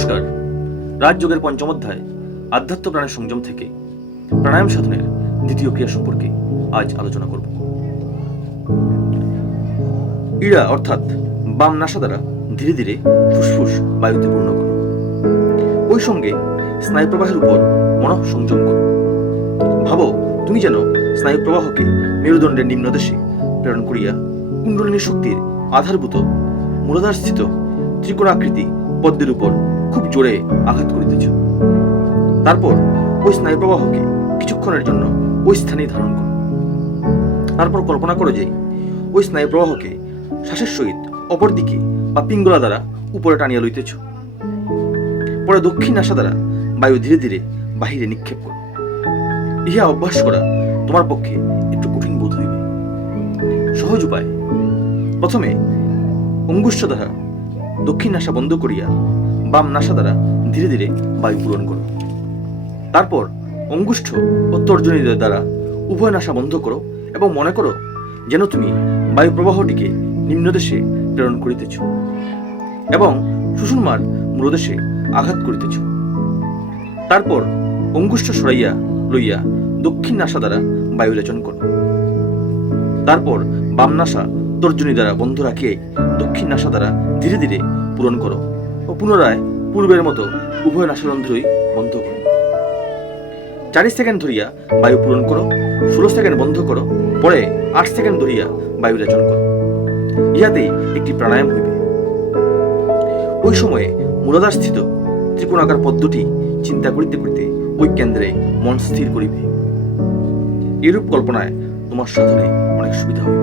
নমস্কার। রাজযোগের পঞ্চম অধ্যায়, আধ্যাত্ম প্রাণের সংযম থেকে। প্রাণায়াম সাধনের দ্বিতীয় ক্রিয়া সম্পর্কে আজ আলোচনা করব। ইড়া অর্থাৎ বাম নাসা দ্বারা ধীরে ধীরে ফুসফুস বায়ুতে পূর্ণ করো। ওই সঙ্গে স্নায়ু প্রবাহের উপর মন সংযম করো। ভাবো, তুমি যেন স্নায়ু প্রবাহকে মেরুদণ্ডের নিম্নদেশে প্রেরণ করিয়া কুণ্ডলিনী শক্তির আধারভূত মূলাধারস্থিত ত্রিকোণাকৃতি পদ্মের উপর খুব জোরে আঘাত করিতেছ। তারপর ওই স্নায়ু প্রবাহকে কিছুক্ষণের জন্য ওই স্থানেই ধারণ করো তারপর কল্পনা করো যে ওই স্নায়ু প্রবাহকে শ্বাসের সহিত অপর দিকে বা পিঙ্গলা দ্বারা উপরে টানিয়া লইতেছ। পরে দক্ষিণ আশা দ্বারা বায়ু ধীরে ধীরে বাহিরে নিক্ষেপ করো ইহা অভ্যাস করা তোমার পক্ষে একটু কঠিন বোধ হইবে। সহজ উপায়। প্রথমে অঙ্গুষ্ঠ দ্বারা দক্ষিণ নাসা বন্ধ করিয়া বাম নাসা দ্বারা ধীরে ধীরে বায়ু পূরণ করো। তারপর অঙ্গুষ্ঠ ও তর্জনী দ্বারা উভয় নাসা বন্ধ করো এবং মনে করো যেন তুমি বায়ু প্রবাহটিকে নিম্নদেশে প্রেরণ করিতেছ এবং সুষুম্নার মূলদেশে আঘাত করিতেছ। তারপর অঙ্গুষ্ঠ সরাইয়া লইয়া দক্ষিণ নাসা দ্বারা বায়ু রেচন করো। তারপর বাম নাসা তর্জনী দ্বারা বন্ধ রাখিয়ে দক্ষিণ নাসা দ্বারা ধীরে ধীরে পূরণ করো। পুনরায় পূর্বের মতো উভয় নাসারন্ধ্রই বন্ধ করো। চারিশ সেকেন্ড ধরিয়া বায়ু পূরণ করো, ষোলো সেকেন্ড বন্ধ করো, পরে আট সেকেন্ড ধরিয়া বায়ু রেচন করো। ইহাতেই একটি প্রাণায়াম হইবে। ওই সময়ে মূলাধার স্থিত ত্রিকোণাকার পদ্মটি চিন্তা করিতে করিতে ওই কেন্দ্রে মন স্থির করিবে। এরূপ কল্পনায় তোমার সাধনে অনেক সুবিধা হবে